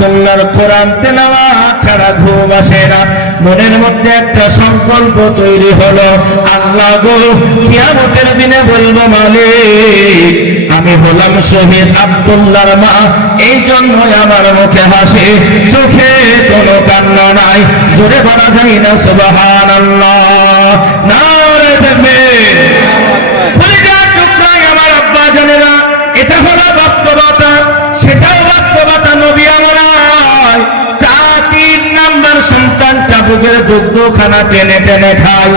আব্দুল্লাহর কোরআন তেলাওয়া ছাড়া ঘুম আসে না। মনের মধ্যে একটা সংকল্প তৈরি হলো, আল্লাহ গো, কিয়ামতের দিনে বলব, মালিক, আমি হলাম শহীদ আব্দুল্লাহর মা, এই জন্যই আমার মুখে হাসি, চোখে কোনো কান্না নাই, জোরে বলা যায় না, সুবহানাল্লাহ। নারে দেখবেন সন্তানটা বুকের দুগ্ধখানা টেনে টেনে খায়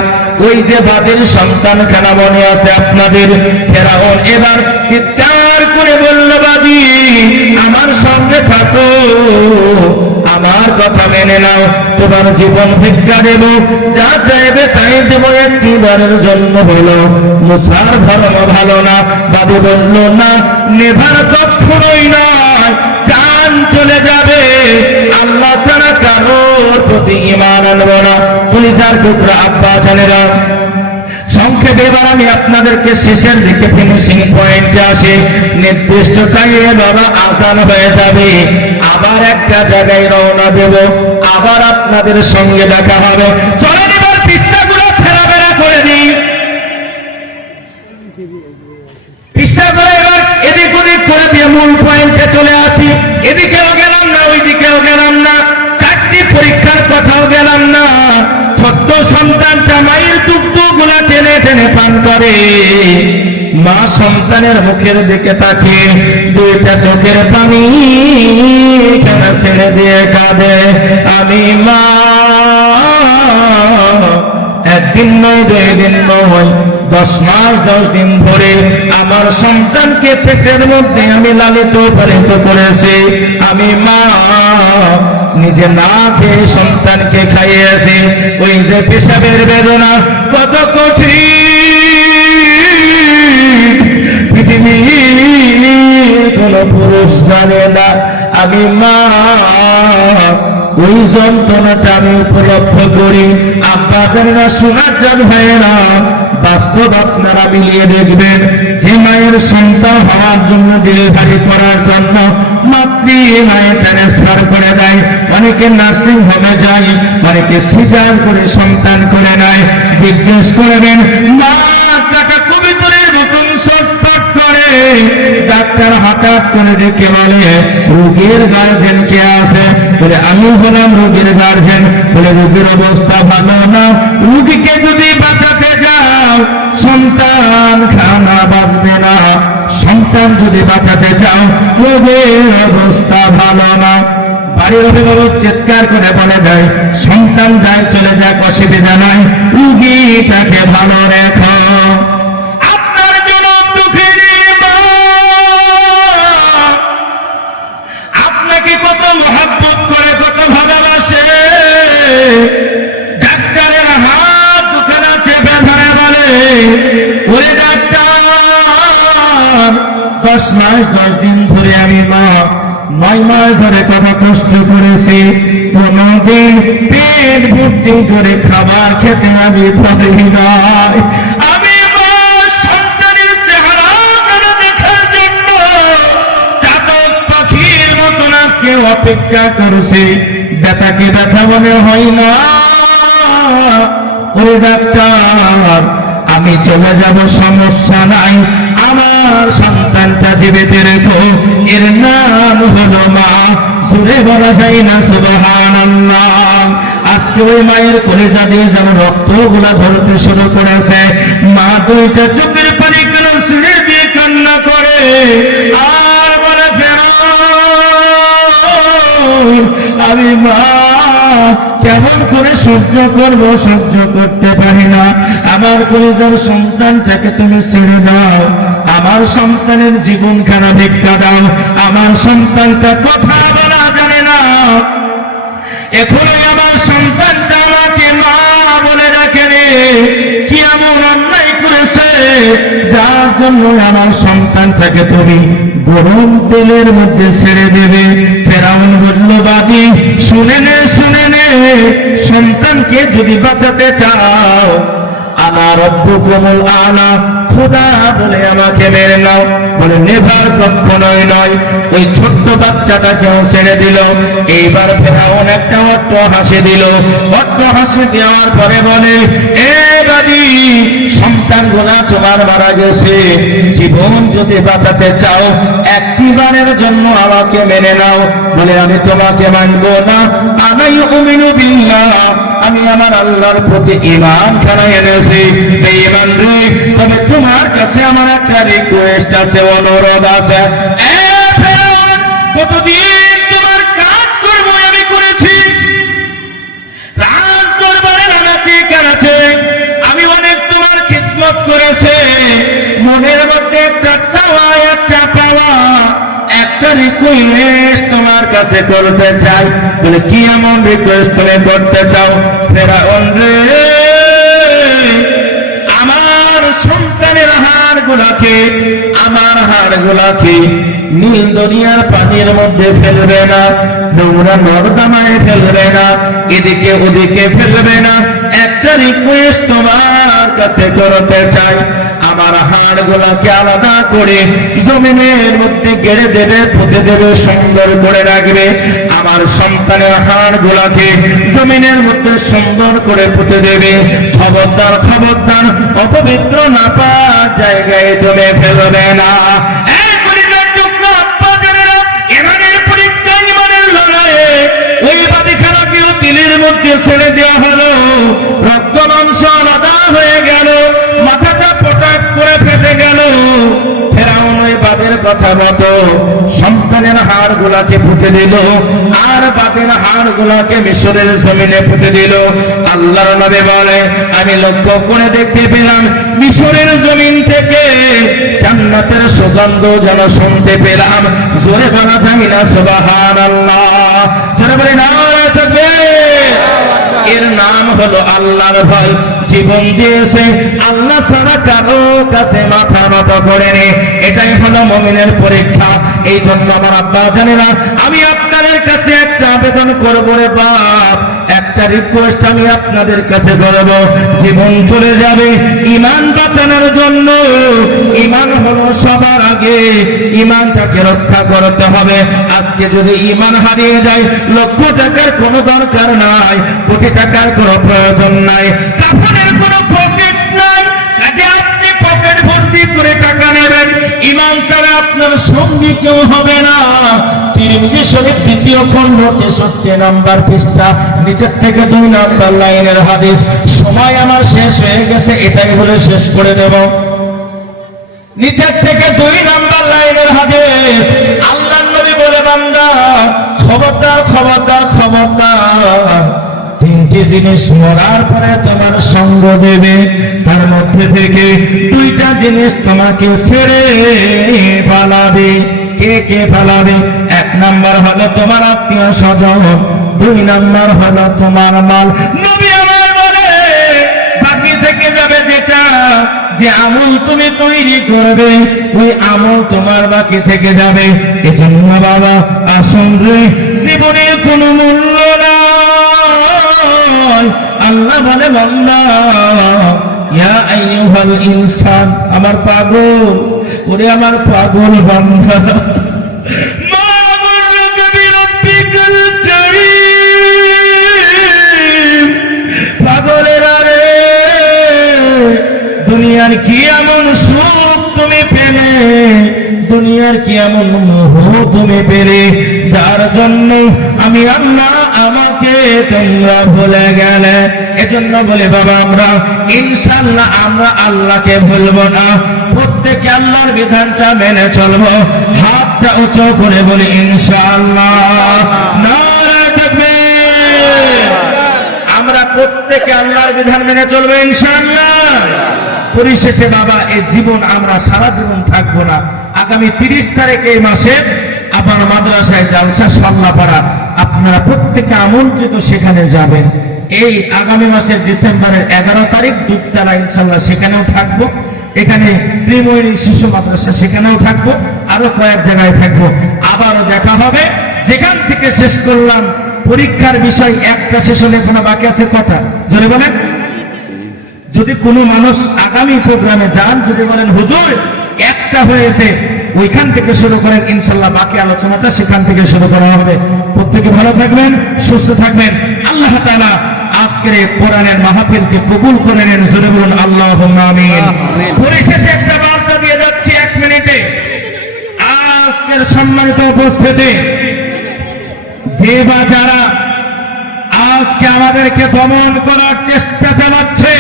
ওই যে বাদের সন্তান খানা মনে আছে আপনাদের। ফেরাউন এবার চিৎকার করে বলল বাদি আমার সঙ্গে থাকো। আমার কথা মেনে নাও। তোমার জীবন ভিক্ষা দেব। যা চাইবে তাই দেব। একটিবারের জন্য হলো। মুসার ধর্ম ভালো না। বাবু বলল, না, নেভার কখনোই নয় প্রতি ইমান আনব না। পুলিশের টুকরা আব্বা জানেরা সংক্ষেপে এবার আমি আপনাদেরকে শেষের দিকে ফিনিশিং পয়েন্টে আসি। নির্দিষ্ট বাবা আসান হয়ে যাবে। আবার একটা জায়গায় রওনা দেব। আবার আপনাদের সঙ্গে দেখা হবে। চলেন টেনে পান করে মা সন্তানের মুখের দিকে তাকিয়ে দুইটা চোখের পানি কেন ছেড়ে দিয়ে কাঁদে। আমি মা, একদিন নয় দুই দিন নয়, দশ মাস, দশ দিন ধরে আমার সন্তানকে পেটের মধ্যে আমি লালিত পালিত করেছি। আমি মা, নিজে না খেয়ে সন্তানকে খাইয়েছি। ওই যে পেশাবের বেদনা, কত কঠিন। কোন পুরুষ জানে না। আমি মা, ওই যন্ত্রণাটা আমি উপলব্ধ করি। আব্বা জানি না শোনার জান হয় না। বাস্তব আপনারা মিলিয়ে দেখবেন, যে মায়ের সন্তান হওয়ার জন্য ডেলিভারি করার জন্য মাতৃ মায়ের ট্রান্সফার করে দেয়। অনেকে নার্সিং হোমে যায়, অনেকে সিজার করে সন্তান করে নেয়। জিজ্ঞেস করবেন, মা টাকা কবিতরের মতন ছটফট করে ডাক্তার হঠাৎ করে ডেকে বলে, রোগীর গার্জেন কে আছে? বলে, আমি হলাম রোগীর গার্জেন বলে, রোগীর অবস্থা ভালো না। রুগীকে যদি বাঁচাতে যাও, সন্তান খানা বাঁচবে না। সন্তান যদি বাঁচাতে চাও, রোগের অবস্থা ভালো না। বাড়ির অভিভাবক চিৎকার করে বলে দেয়, সন্তান যায়, চলে যাক অসুবিধা নাই। রুগীটাকে ভালো রেখো। আপনাকে কত মহাব্বত করে, কত ভালোবাসে। ডাক্তারের হাত দুখানা চেপে ধরে বলে, ওরে ডাক্তার, দশ মাস, দশ দিন ধরে আমি মা নয় মাস ধরে কত কষ্ট করেছি। কোনদিন পেট ভর্তি করে খাবার খেতে আমি পারি নাই। অপেক্ষা করছে। ব্যথাকে ব্যথা মনে হয় না। ওরে ডাক্তার, আমি চলে যাব, সমস্যা নাই। আমার সন্তানটা জীবিত রেখো। এর নাম হলো মা। সুরে বলা যায় না সুবহান আজকে ওই মায়ের কলেজা দিয়ে যেন রক্তগুলা ঝরতে শুরু করেছে। মা দুইটা চোখের পানি কেন ছিঁড়ে দিয়ে কান্না করে? আর কেমন করে সহ্য করব, সহ্য করতে পারি না। আমার কলেজের সন্তানটাকে তুমি ছেড়ে দাও। আমার সন্তানের জীবন খানা ভিক্ষা দাও। আমার সন্তানটা কথা বলা জানে না। এখনই আমার সন্তানটা আমাকে মা বলে রাখে রে। কি এমন অন্যায় করেছে? যার জন্য আমার সন্তানটাকে তুমি গরম তেলের মধ্যে ছেড়ে দেবে। ফেরাউন বলল, বাবি, শুনে নে সন্তানকে যদি বাঁচাতে চাও আমার কমল আনা আমাকে মেরে নাও। বলে, নেভার ওই ছোট্ট বাচ্চাটাকেও ছেড়ে দিল। এইবার একটা অট্ট দেওয়ার পরে বলে সন্তান গোলা তোমার মারা গেছে। জীবন যদি বাঁচাতে চাও, একটিবারের জন্য আমাকে মেনে নাও। বলে, আমি তোমাকে মানবো না। বিল্লাহ। আমি আমার আল্লাহর প্রতি ইমান খানা এনেছি। ইমান তবে তোমার কাছে আমার একটা রিকোয়েস্ট আছে, অনুরোধ আছে। কতদিন তোমার কাজ করব আমি করেছি রাজ দরবারে নানাচে কানাচে আমি অনেক তোমার খিদমত করেছে মনের মধ্যে একটা চাওয়া একটা পাওয়া একটা রিকোয়েস্ট তোমার কাছে করতে চাই কি এমন রিকোয়েস্ট তুমি করতে চাও? ফেরাউন রে আমার সন্তানের হাড় গুলাকে আমার গুলাকে নীল পানির মধ্যে ফেলবে না, নোংরা নর্দমায় ফেলবে না, এদিকে ওদিকে ফেলবে না। একটা রিকোয়েস্ট তোমার কাছে করতে চাই। আমার হাড় গোলাকে আলাদা করে জমিনের মধ্যে গেড়ে দেবে, পুঁতে দেবে, সুন্দর করে রাখবে। আমার সন্তানের হাড় গোলাকে জমিনের মধ্যে সুন্দর করে পুঁতে দেবে। খবরদার খবরদার, অপবিত্র না পা জায়গায় জমে ফেলবে না। কথা মতো সন্তানের হাড় গুলাকে ফুটে দিল, আর বাদের হাড় গুলাকে মিশরের জমিনে ফুটে দিল। আল্লাহর নবী বলে, আমি লক্ষ্য করে দেখতে পেলাম, মিশরের জমিন থেকে জান্নাতের সুগন্ধ যেন শুনতে পেলাম। জোরে বলা যাই না সুবাহান আল্লাহ জোরে বলে না থাকবে এর নাম হলো আল্লাহর ভয়। জীবন দিয়েছে আল্লাহ কারও কাছে মাথা নত করেনি এটাই হলো মমিনের পরীক্ষা। এই জন্য আমার আব্বা জানেনা আমি আপনাদের কাছে একটা আবেদন করব রে বাপ। একটা রিকোয়েস্ট আমি আপনাদের কাছে করব। জীবন চলে যাবে ইমান বাঁচানোর জন্য। ইমান হলো সবার আগে। ইমানটাকে রক্ষা করতে হবে। আজকে যদি ইমান হারিয়ে যায়, লক্ষ টাকার কোনো দরকার নাই, কোটি টাকার কোনো প্রয়োজন নাই। কাফনের কোনো ভর্তি করে টাকা নেবেন। ইমান ছাড়া আপনার সঙ্গী কেউ হবে না। হাদিস। সময় আমার শেষ হয়ে গেছে, এটাই বলে শেষ করে দেব। নিচের থেকে দুই নাম্বার লাইনের হাদিস। খবরদার খবরদার খবরদার। তিনটি জিনিস মরার পরে তোমার সঙ্গ দেবে। তার মধ্যে থেকে দুইটা জিনিস তোমাকে ছেড়ে পালাবে। কে কে পালাবে? এক নাম্বার হলো তোমার আত্মীয় স্বজন, দুই নাম্বার হলো তোমার মাল। বাকি থেকে যাবে যেটা যে আমল তুমি তৈরি করবে, ওই আমল তোমার বাকি থেকে যাবে। এজন্য বাবা, আসুন জীবনের কোনো মূল্য নাই আল্লাহ বলে, বান্দা ইনসান, আমার পাগল, ওরে আমার পাগল রে, দুনিয়ার কি এমন সুখ তুমি পেলে? দুনিয়ার কি এমন মোহ তুমি পেলে? যার জন্য আমি আল্লাহ আমাকে তোমরা ভুলে গেলে। এজন্য বলে, বাবা, আমরা ইনশাল্লাহ আমরা আল্লাহকে ভুলবো না। প্রত্যেকে আল্লাহর বিধানটা মেনে চলবো। হাতটা উঁচু করে বলি, ইনশাল্লাহ। আমরা প্রত্যেকে আল্লাহর বিধান মেনে চলবো, ইনশাল্লাহ। পরিশেষে, বাবা এই জীবন আমরা সারা জীবন থাকব না। আগামী তিরিশ তারিখ এই মাসে আপনার মাদ্রাসায় জালসা সাল্লা পাড়া আপনারা প্রত্যেকে আমন্ত্রিত সেখানে যাবেন। এই আগামী মাসের ডিসেম্বরের এগারো তারিখ দুপতারা ইনশাল্লাহ সেখানেও থাকব। এখানে ত্রিময়ী শিশু মাদ্রাসা সেখানেও থাকব, আরও কয়েক জায়গায় থাকব। আবারও দেখা হবে। যেখান থেকে শেষ করলাম, পরীক্ষার বিষয় একটা শেষ হলে এখনও বাকি আছে কথা? জোরে বলেন। যদি কোনো মানুষ আগামী প্রোগ্রামে যান, যদি বলেন, হুজুর, একটা হয়েছে। ওইখান থেকে শুরু করেন ইনশাল্লাহ বাকি আলোচনাটা সেখান থেকে শুরু করা হবে। প্রত্যেকে ভালো থাকবেন সুস্থ থাকবেন। আল্লাহ তাআলা আজকের এই কোরআনের মাহফিলকে কবুল করে নেন জোরে বলুন আল্লাহ আমিন। পরিশেষে একটা বার্তা দিয়ে যাচ্ছি এক মিনিটে। আজকের সম্মানিত উপস্থিতি যে বা যারা আজকে আমাদেরকে দমন করার চেষ্টা চালাচ্ছে